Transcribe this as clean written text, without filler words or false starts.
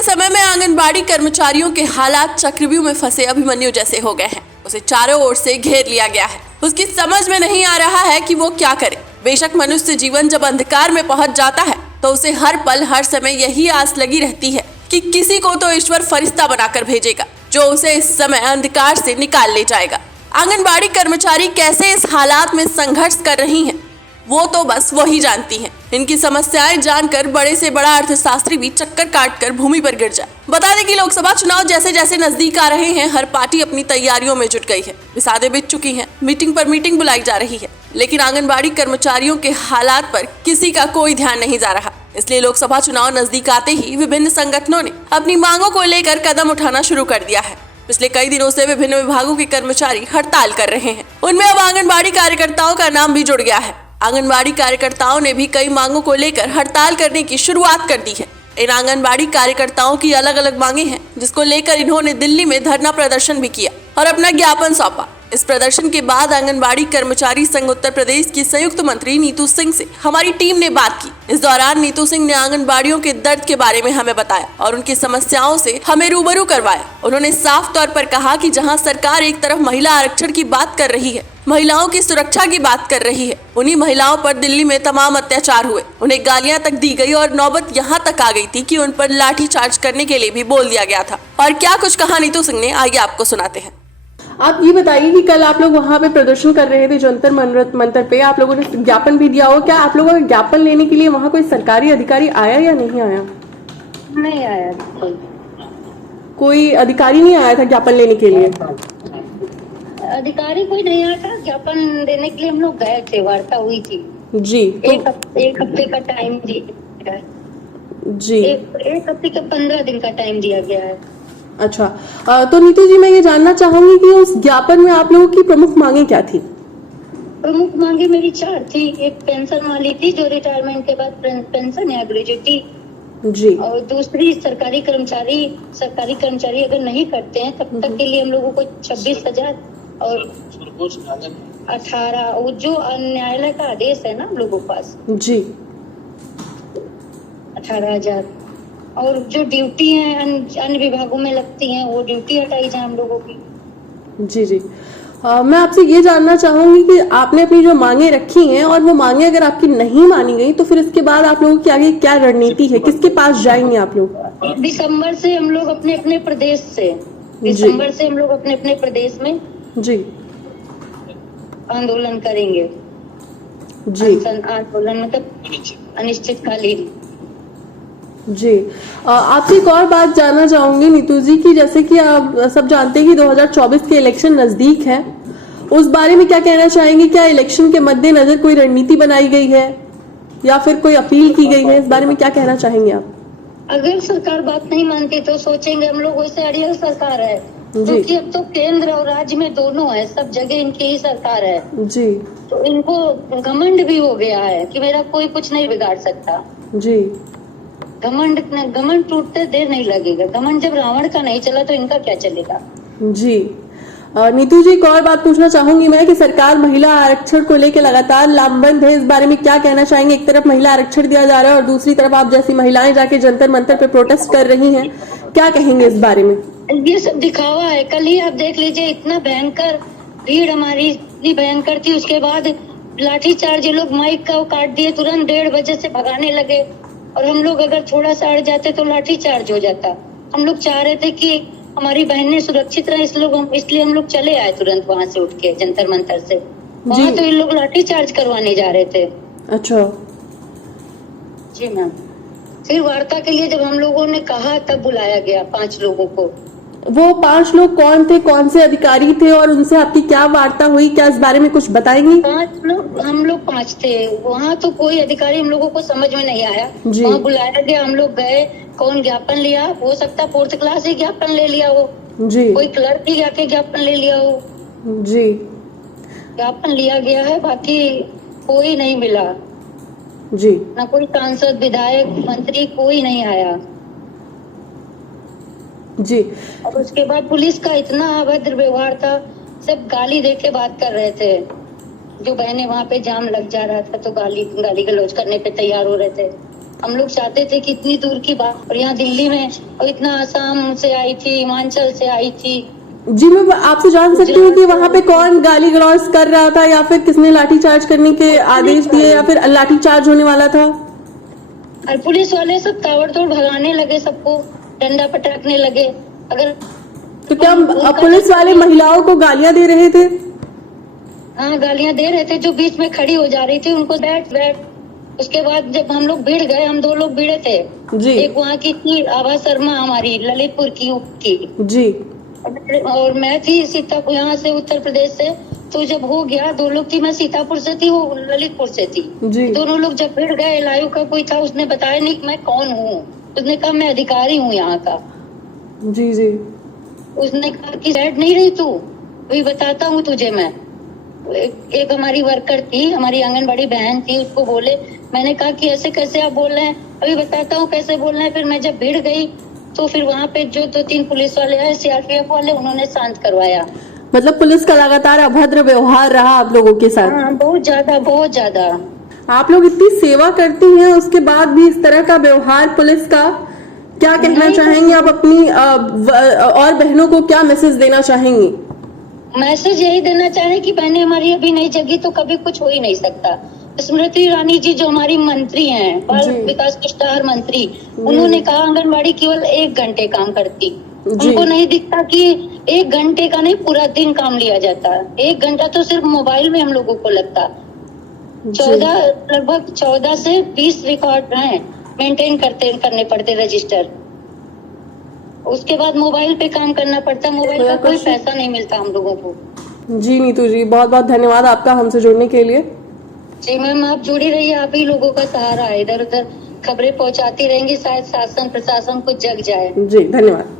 के समय में आंगनबाड़ी कर्मचारियों के हालात चक्रव्यूह में फंसे अभिमन्यु जैसे हो गए हैं। उसे चारों ओर से घेर लिया गया है। उसकी समझ में नहीं आ रहा है कि वो क्या करे। बेशक मनुष्य जीवन जब अंधकार में पहुंच जाता है तो उसे हर पल हर समय यही आस लगी रहती है कि किसी को तो ईश्वर फरिश्ता बनाकर भेजेगा जो उसे इस समय अंधकार से निकाल ले जाएगा। आंगनबाड़ी कर्मचारी कैसे इस हालात में संघर्ष कर रही हैं, वो तो बस वही जानती हैं। इनकी समस्याएं जानकर बड़े से बड़ा अर्थशास्त्री भी चक्कर काटकर भूमि पर गिर जाए। बता दें कि लोकसभा चुनाव जैसे जैसे नजदीक आ रहे हैं, हर पार्टी अपनी तैयारियों में जुट गई है। विसादें बिछ चुकी हैं, मीटिंग पर मीटिंग बुलाई जा रही है, लेकिन आंगनबाड़ी कर्मचारियों के हालात पर किसी का कोई ध्यान नहीं जा रहा। इसलिए लोकसभा चुनाव नजदीक आते ही विभिन्न संगठनों ने अपनी मांगों को लेकर कदम उठाना शुरू कर दिया है। पिछले कई दिनों से विभिन्न विभागों के कर्मचारी हड़ताल कर रहे हैं। उनमें अब आंगनबाड़ी कार्यकर्ताओं का नाम भी जुड़ गया है। आंगनबाड़ी कार्यकर्ताओं ने भी कई मांगों को लेकर हड़ताल करने की शुरुआत कर दी है। इन आंगनबाड़ी कार्यकर्ताओं की अलग अलग मांगे हैं, जिसको लेकर इन्होंने दिल्ली में धरना प्रदर्शन भी किया और अपना ज्ञापन सौंपा। इस प्रदर्शन के बाद आंगनबाड़ी कर्मचारी संघ उत्तर प्रदेश की संयुक्त मंत्री नीतू सिंह से हमारी टीम ने बात की। इस दौरान नीतू सिंह ने आंगनबाड़ियों के दर्द के बारे में हमें बताया और उनकी समस्याओं से हमें रूबरू करवाया। उन्होंने साफ तौर पर कहा कि जहां सरकार एक तरफ महिला आरक्षण की बात कर रही है, महिलाओं की सुरक्षा की बात कर रही है, उन्हीं महिलाओं पर दिल्ली में तमाम अत्याचार हुए, उन्हें गालियां तक दी गई और नौबत यहां तक आ गई थी कि उन पर लाठी चार्ज करने के लिए भी बोल दिया गया था। और क्या कुछ कहा नीतू सिंह ने, आइए आपको सुनाते हैं। आप ये बताइए कि कल आप लोग वहाँ पे प्रदर्शन कर रहे थे जंतर मंतर पे, आप लोगों ने ज्ञापन भी दिया हो। क्या आप लोगों का ज्ञापन लेने के लिए वहाँ कोई सरकारी अधिकारी आया या नहीं आया? नहीं आया कोई अधिकारी नहीं आया था ज्ञापन लेने के लिए? अधिकारी कोई नहीं आया था। ज्ञापन देने के लिए हम लोग गए थे, वार्ता हुई थी जी। एक हफ्ते का टाइम दिया जी। एक हफ्ते का 15 दिन का टाइम दिया गया है। अच्छा, तो नीतू जी, मैं ये जानना चाहूंगी कि उस ज्ञापन में आप लोगों की प्रमुख मांगे क्या थी? प्रमुख मांगे मेरी 4 थी। एक पेंशन वाली थी जो रिटायरमेंट के बाद पेंशन या ग्रेजुएटी जी, और दूसरी सरकारी कर्मचारी अगर नहीं करते हैं तब तक के लिए हम लोगों को 26,000 और 18 वो जो न्यायालय का आदेश है ना हम लोगों के पास जी, 18,000 और जो ड्यूटी है अन्य विभागों में लगती हैं वो ड्यूटी हटाई जाए हम लोगों की। जी जी। मैं आपसे ये जानना चाहूंगी कि आपने अपनी जो मांगे रखी हैं और वो मांगे अगर आपकी नहीं मानी गई तो फिर इसके बाद आप लोगों की आगे क्या रणनीति है, किसके पास जाएंगे आप लोग? दिसंबर से हम लोग अपने अपने प्रदेश में जी आंदोलन करेंगे। जी आंदोलन मतलब अनिश्चितकालीन। जी। आपसे एक और बात जानना चाहूंगी नीतू जी की जैसे कि आप सब जानते हैं कि 2024 के इलेक्शन नजदीक है, उस बारे में क्या कहना चाहेंगे? क्या इलेक्शन के मद्देनजर कोई रणनीति बनाई गई है या फिर कोई अपील की गई है? इस बारे में क्या कहना चाहेंगे आप? अगर सरकार बात नहीं मानती तो सोचेंगे हम लोग वैसे अड़ियल सरकार है, क्योंकि अब तो केंद्र और राज्य में दोनों है, सब जगह इनकी ही सरकार है जी। तो इनको घमंड भी हो गया है कि मेरा कोई कुछ नहीं बिगाड़ सकता। जी। घमंड टूटते देर नहीं लगेगा। घमंड जब रावण का नहीं चला तो इनका क्या चलेगा? जी। नीतू जी, एक और बात पूछना चाहूंगी मैं कि सरकार महिला आरक्षण को लेकर लगातार लामबंद है, इस बारे में क्या कहना चाहेंगे? एक तरफ महिला आरक्षण दिया जा रहा है और दूसरी तरफ आप जैसी महिलाएं जाके जंतर मंतर पे प्रोटेस्ट कर रही हैं, क्या कहेंगे इस बारे में? ये सब दिखावा है। कल ही आप देख लीजिए, इतना भयंकर भीड़ हमारी इतनी भयंकर थी, उसके बाद लाठी चार्ज लोग माइक का काट दिए, तुरंत 1:30 बजे से भगाने लगे और हम लोग अगर थोड़ा सा अड़ जाते तो लाठी चार्ज हो जाता। हम लोग चाह रहे थे कि हमारी बहनें सुरक्षित रहे, इसलिए हम लोग चले आए तुरंत वहाँ से उठ के जंतर मंतर से। वहाँ तो इन लोग लाठी चार्ज करवाने जा रहे थे। अच्छा जी मैम। फिर वार्ता के लिए जब हम लोगों ने कहा तब बुलाया गया 5 लोगों को। वो 5 लोग कौन थे, कौन से अधिकारी थे और उनसे आपकी क्या वार्ता हुई, क्या इस बारे में कुछ बताएंगी? 5 लोग, हम लोग 5 थे वहाँ। तो कोई अधिकारी हम लोगों को समझ में नहीं आया। वहाँ बुलाया गया, हम लोग गए। कौन ज्ञापन लिया? हो सकता 4th क्लास ही ज्ञापन ले लिया हो जी। कोई क्लर्क ही जाके ज्ञापन ले लिया हो जी। ज्ञापन लिया गया है, बाकी कोई नहीं मिला जी। ना कोई सांसद, विधायक, मंत्री कोई नहीं आया जी। और उसके बाद पुलिस का इतना अभद्र व्यवहार था, सब गाली दे के बात कर रहे थे। जो बहनें वहाँ पे जाम लग जा रहा था तो गाली गलौज करने पे तैयार हो रहे थे। हम लोग चाहते थे कि इतनी दूर की बात, और यहाँ दिल्ली में, और इतना आसाम से आई थी, हिमाचल से आई थी। जी मैं आपसे जान सकती हूँ कि वहाँ पे कौन गाली गलौज कर रहा था, या फिर किसने लाठीचार्ज करने के आदेश दिए, या फिर लाठीचार्ज होने वाला था? और पुलिस वाले सब ताबड़तोड़ भगाने लगे, सबको डंडा पटकने लगे। अगर तो क्या पुलिस वाले महिलाओं को गालियां दे रहे थे? हाँ, गालियां दे रहे थे। जो बीच में खड़ी हो जा रही थी उनको बैठ बैठ। उसके बाद जब हम लोग भिड़ गए, हम 2 लोग भिड़े थे। जी एक वहाँ की थी आभा शर्मा, हमारी ललितपुर की जी। और मैं थी सीतापुर, यहाँ से उत्तर प्रदेश से। तो जब हो गया, 2 लोग थी, मैं सीतापुर से थी, वो ललितपुर से थी। जी दोनों लोग जब भिड़ गए, लायू का कोई था, उसने बताया नहीं कि मैं कौन हूँ। उसने कहा मैं अधिकारी हूँ यहाँ का। जी जी। उसने कहा कि बैठ नहीं रही तू, वही बताता हूँ तुझे मैं। एक हमारी वर्कर थी, हमारी आंगनबाड़ी बहन थी, उसको बोले। मैंने कहा कि ऐसे कैसे आप बोल रहे हैं, अभी बताता हूँ कैसे बोल रहे हैं। फिर मैं जब भिड़ गई तो फिर वहाँ पे जो 2-3 पुलिस वाले हैं, सीआरपीएफ वाले, उन्होंने शांत करवाया। मतलब पुलिस का लगातार अभद्र व्यवहार रहा आप लोगों के साथ? हाँ, बहुत ज्यादा, बहुत ज्यादा। आप लोग इतनी सेवा करती हैं, उसके बाद भी इस तरह का व्यवहार पुलिस का, क्या कहना चाहेंगी आप? अपनी और बहनों को क्या मैसेज देना चाहेंगी? मैसेज यही देना चाहे कि बहनें हमारी अभी नहीं जगी तो कभी कुछ हो ही नहीं सकता। स्मृति ईरानी जी जो हमारी मंत्री हैं, बाल विकास की स्टार मंत्री, उन्होंने कहा आंगनबाड़ी केवल 1 घंटे काम करती। उनको नहीं दिखता कि 1 घंटे का नहीं, पूरा दिन काम लिया जाता। 1 घंटा तो सिर्फ मोबाइल में हम लोगों को लगता। 14 लगभग 14 से 20 रिकॉर्ड हैं, मेंटेन करने पड़ते रजिस्टर। उसके बाद मोबाइल पे काम करना पड़ता। मोबाइल का कोई पैसा नहीं मिलता हम लोगों को। जी नीतू जी, बहुत बहुत धन्यवाद आपका हमसे जुड़ने के लिए। जी मैम, आप जुड़ी रहिए, आप ही लोगों का सहारा है। इधर उधर खबरें पहुंचाती रहेंगी, शायद शासन प्रशासन को जग जाए। जी धन्यवाद।